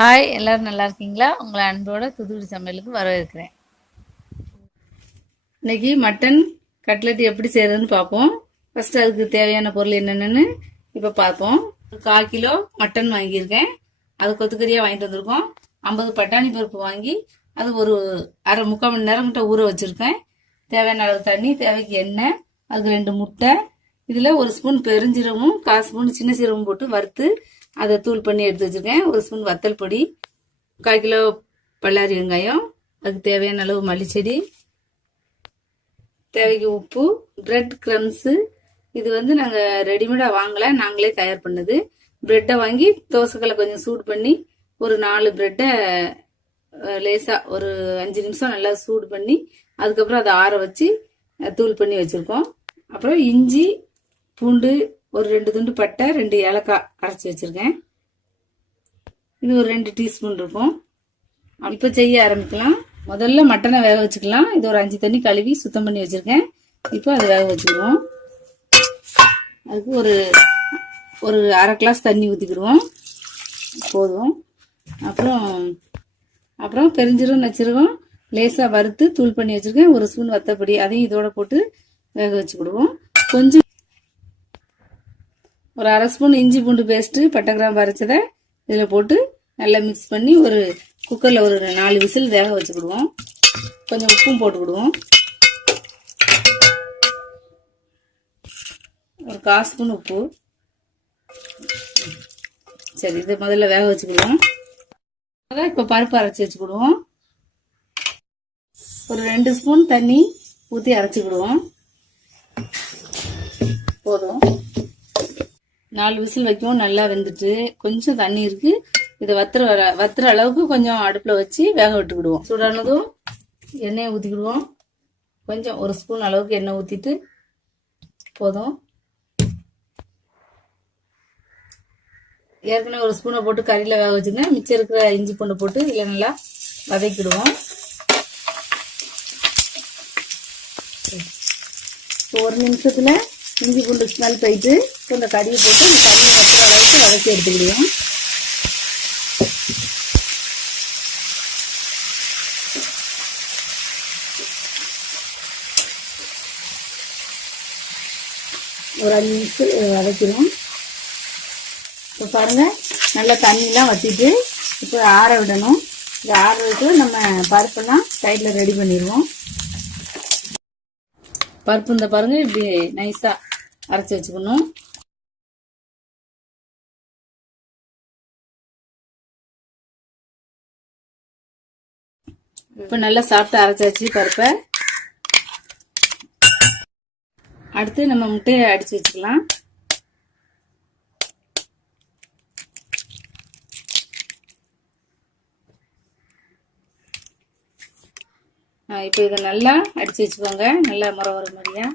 Hi, எல்லாரும் நல்லா இருக்கீங்களா? உங்களை அன்போட தூத்துக்குடி சமையலுக்கு வரவேற்கிறேன். இன்னைக்கு மட்டன் கட்லெட் எப்படி செய்யறதுன்னு பார்ப்போம். ஃபர்ஸ்ட் அதுக்கு தேவையான பொருள் என்னென்னு இப்போ பார்ப்போம். 1/4 கிலோ மட்டன் வாங்கியிருக்கேன். அது கொத்துக்கறியாக வாங்கிட்டு வந்திருக்கோம். 50 பட்டாணி பருப்பு வாங்கி அது ஒரு முக்கால் மணி நேரம் கிட்ட ஊற வச்சிருக்கேன். தேவையான அளவு தண்ணி, தேவைக்கு எண்ணெய், அதுக்கு 2 முட்டை, இதில் 1 ஸ்பூன் பெருஞ்சீரகமும் 1/4 ஸ்பூன் சின்ன சீரகம் போட்டு வறுத்து அதை தூள் பண்ணி எடுத்து வச்சிருக்கேன். 1 ஸ்பூன் வத்தல் பொடி, 1/4 கிலோ பல்லாரி வெங்காயம், அதுக்கு தேவையான அளவு மல்லிச்செடி, தேவைக்கு உப்பு, பிரெட் கிரம்ஸு. இது வந்து நாங்கள் ரெடிமேடாக வாங்கலை, நாங்களே தயார் பண்ணது. பிரெட்டை வாங்கி தோசைக்கல்லை கொஞ்சம் சூடு பண்ணி ஒரு 4 பிரெட்டை லேசாக ஒரு 5 நிமிஷம் நல்லா சூடு பண்ணி அதுக்கப்புறம் அதை ஆற வச்சு தூள் பண்ணி வச்சுருக்கோம். அப்புறம் இஞ்சி, பூண்டு, ஒரு 2 துண்டு பட்டை, 2 ஏலக்காய் அரைச்சி வச்சிருக்கேன். இது ஒரு 2 டீஸ்பூன் இருக்கும். இப்போ செய்ய ஆரம்பிக்கலாம். முதல்ல மட்டனை வேக வச்சுக்கலாம். இது ஒரு 5 தண்ணி கழுவி சுத்தம் பண்ணி வச்சிருக்கேன். இப்போ அதை வேக வச்சுக்குவோம். அதுக்கு ஒரு அரை கிளாஸ் தண்ணி ஊற்றிக்கிடுவோம், போதும். அப்புறம் பெருஞ்சீரகம், நச்சீரகம் லேசாக வறுத்து தூள் பண்ணி வச்சிருக்கேன். 1 ஸ்பூன் வத்தப்பொடி, அதையும் இதோட போட்டு வேக வச்சுக்கிடுவோம். கொஞ்சம் ஒரு அரை ஸ்பூன் இஞ்சி பூண்டு பேஸ்ட்டு, பட்டை கிராம்பு அரைச்சதை இதில் போட்டு நல்லா மிக்ஸ் பண்ணி ஒரு குக்கரில் ஒரு 4 விசில் வேக வச்சுக்கிடுவோம். கொஞ்சம் உப்பும் போட்டுக்கிடுவோம். ஒரு 1/4 ஸ்பூன் உப்பு. சரி, இதை முதல்ல வேக வச்சுக்கிடுவோம். இப்போ பருப்பு அரைச்சி வச்சுக்கிடுவோம். ஒரு 2 ஸ்பூன் தண்ணி ஊற்றி அரைச்சிக்கிடுவோம், போதும். 4 விசில் வைக்கவும். நல்லா வெந்துட்டு கொஞ்சம் தண்ணி இருக்கு. இதை வத்துற அளவுக்கு கொஞ்சம் அடுப்பில் வச்சு வேக விட்டுக்கிடுவோம். சூடானதும் எண்ணெயை ஊற்றிக்கிடுவோம். கொஞ்சம் 1 ஸ்பூன் அளவுக்கு எண்ணெய் ஊற்றிட்டு போதும். ஏற்கனவே 1 ஸ்பூனை போட்டு கறியில் வேக வச்சுங்க. மிச்சம் இருக்கிற இஞ்சி பூண்டை போட்டு இதில் நல்லா வதக்கிடுவோம். இப்போ 1 நிமிஷத்தில் இஞ்சி பூண்டு ஸ்மெல் போயிட்டு இந்த கறியை போட்டு தண்ணி வச்சுற அளவுக்கு வதக்கி எடுத்துக்கிடுவோம். ஒரு 5 நிமிஷம் வதக்கிடுவோம். இப்போ பாருங்க, நல்லா தண்ணிலாம் வற்றிட்டு இப்போ ஆற விடணும். இது ஆறுறதுக்கு நம்ம பருப்பெல்லாம் சைடில் ரெடி பண்ணிடுவோம். பருப்பு இந்த பாருங்க இப்படி நைஸா அரைச்சி வச்சுக்கணும். இப்ப நல்லா சாப்பிட்டு அரைச்சாச்சு பருப்பை. அடுத்து நம்ம முட்டையை அடிச்சு வச்சுக்கலாம். இப்போ இதை நல்லா அடிச்சு வச்சுக்கோங்க, நல்லா முறை வர மாதிரியா.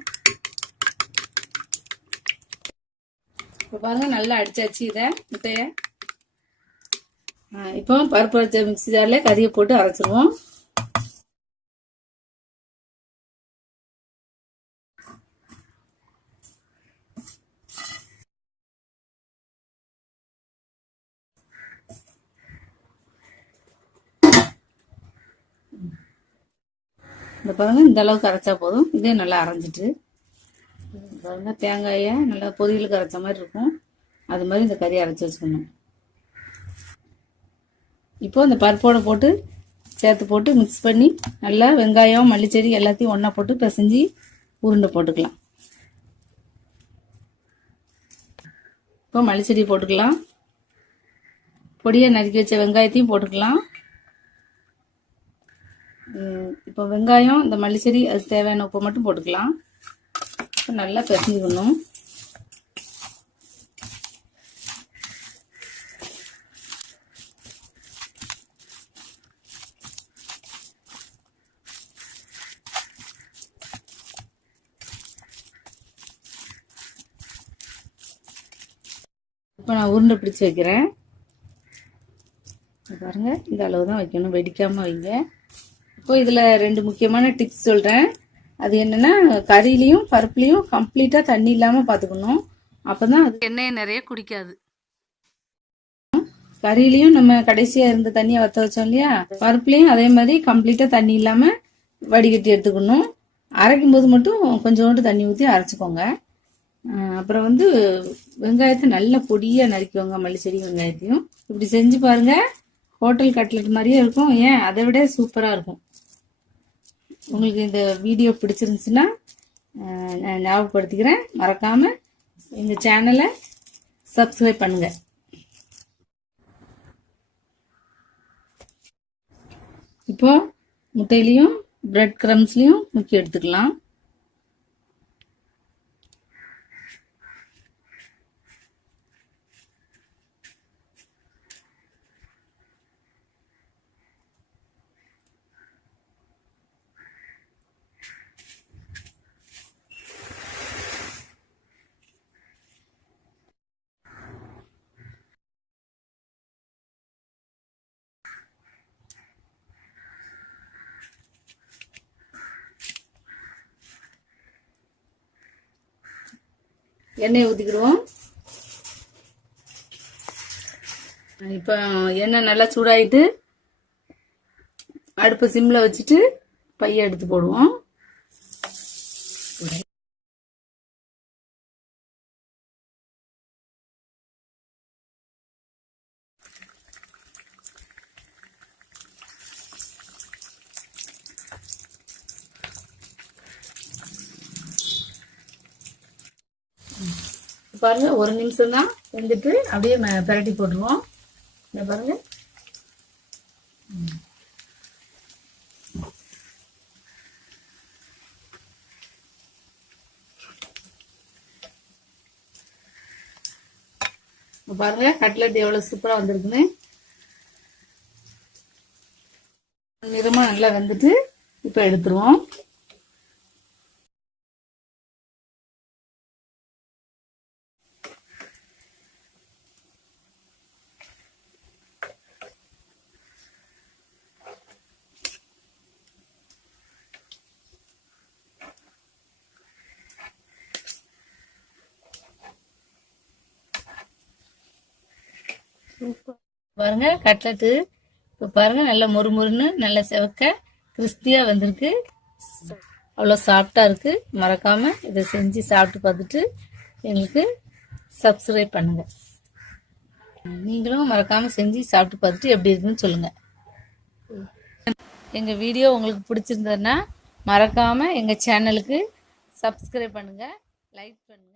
இப்போ பாருங்க, நல்லா அடிச்சாச்சு இதை முட்டைய. இப்போ பருப்பு அரைச்ச மிக்ஸி ஜார்ல கறியை போட்டு அரைச்சிருவோம். இந்த பாருங்க, இந்த அளவுக்கு அரைச்சா போதும். இதே நல்லா அரைஞ்சிட்டு பாருங்க, தேங்காயை நல்லா பொரியலுக்கு அரைச்ச மாதிரி இருக்கும். அது மாதிரி இந்த கறியை அரைச்சி வச்சுக்கணும். இப்போ இந்த பருப்போட போட்டு சேர்த்து போட்டு மிக்ஸ் பண்ணி நல்லா வெங்காயம், மல்லிச்செடி எல்லாத்தையும் ஒன்றா போட்டு பிசைஞ்சு உருண்டை போட்டுக்கலாம். இப்போ மல்லிச்செடி போட்டுக்கலாம். பொடியை நறுக்கி வச்ச வெங்காயத்தையும் போட்டுக்கலாம். இப்போ வெங்காயம், இந்த மல்லிச்செடி, அது தேவையான உப்பு மட்டும் போட்டுக்கலாம். இப்போ நல்லா பிசைஞ்சுக்கணும். இப்போ நான் உருண்டை பிடிச்சி வைக்கிறேன். பாருங்க, இந்த அளவு தான் வைக்கணும், வெடிக்காமல் வைங்க. இப்போ இதில் 2 முக்கியமான டிப்ஸ் சொல்கிறேன். அது என்னென்னா, கறியிலையும் பருப்புலையும் கம்ப்ளீட்டாக தண்ணி இல்லாமல் பார்த்துக்கணும். அப்போ தான் அது எண்ணெயை நிறைய குடிக்காது. கறியிலையும் நம்ம கடைசியா இருந்த தண்ணியை வத்த வச்சோம் இல்லையா, பருப்புலையும் அதே மாதிரி கம்ப்ளீட்டா தண்ணி இல்லாம வடிகட்டி எடுத்துக்கணும். அரைக்கும் போது மட்டும் கொஞ்சோண்டு தண்ணி ஊற்றி அரைச்சிக்கோங்க. அப்புறம் வந்து வெங்காயத்தை நல்லா பொடியா நறுக்கிக்கோங்க, மல்லிச்செடி வெங்காயத்தையும். இப்படி செஞ்சு பாருங்க, ஹோட்டல் கட்லெட் மாதிரியே இருக்கும். ஏன் அதை விட சூப்பரா இருக்கும். உங்களுக்கு இந்த வீடியோ பிடிச்சிருந்துச்சுன்னா நான் ஞாபகப்படுத்திக்கிறேன், மறக்காம எங்க சேனலை சப்ஸ்கிரைப் பண்ணுங்க. இப்போ முட்டையிலையும் பிரெட் கிரம்ஸ்லையும் முக்கி எடுத்துக்கலாம். எண்ணெய் ஊற்றிக்கிடுவோம். இப்போ எண்ணெய் நல்லா சூடாயிட்டு அடுப்பை சிம்ல வச்சுட்டு பைய எடுத்து போடுவோம். பாருங்க, ஒரு நிமிஷம் தான் வெந்துட்டு அப்படியே பிரட்டி போட்டுருவோம். இந்த பாருங்க, பாருங்க கட்லெட் எவ்வளவு சூப்பரா வந்திருக்குன்னு. நிறமா நல்லா வெந்துட்டு இப்ப எடுத்துருவோம். பாருங்க கட்லெட்டு இப்போ பாருங்க நல்லா மொறுமொறுன்னு நல்ல செவக்க கிறிஸ்பியா வந்திருக்கு. அவ்வளோ சாஃப்டா இருக்கு. மறக்காம இதை செஞ்சு சாப்பிட்டு பார்த்துட்டு எங்களுக்கு சப்ஸ்கிரைப் பண்ணுங்க. நீங்களும் மறக்காம செஞ்சு சாப்பிட்டு பார்த்துட்டு எப்படி இருக்குன்னு சொல்லுங்க. எங்க வீடியோ உங்களுக்கு பிடிச்சிருந்ததுன்னா மறக்காம எங்க சேனலுக்கு சப்ஸ்கிரைப் பண்ணுங்க, லைக் பண்ணுங்க.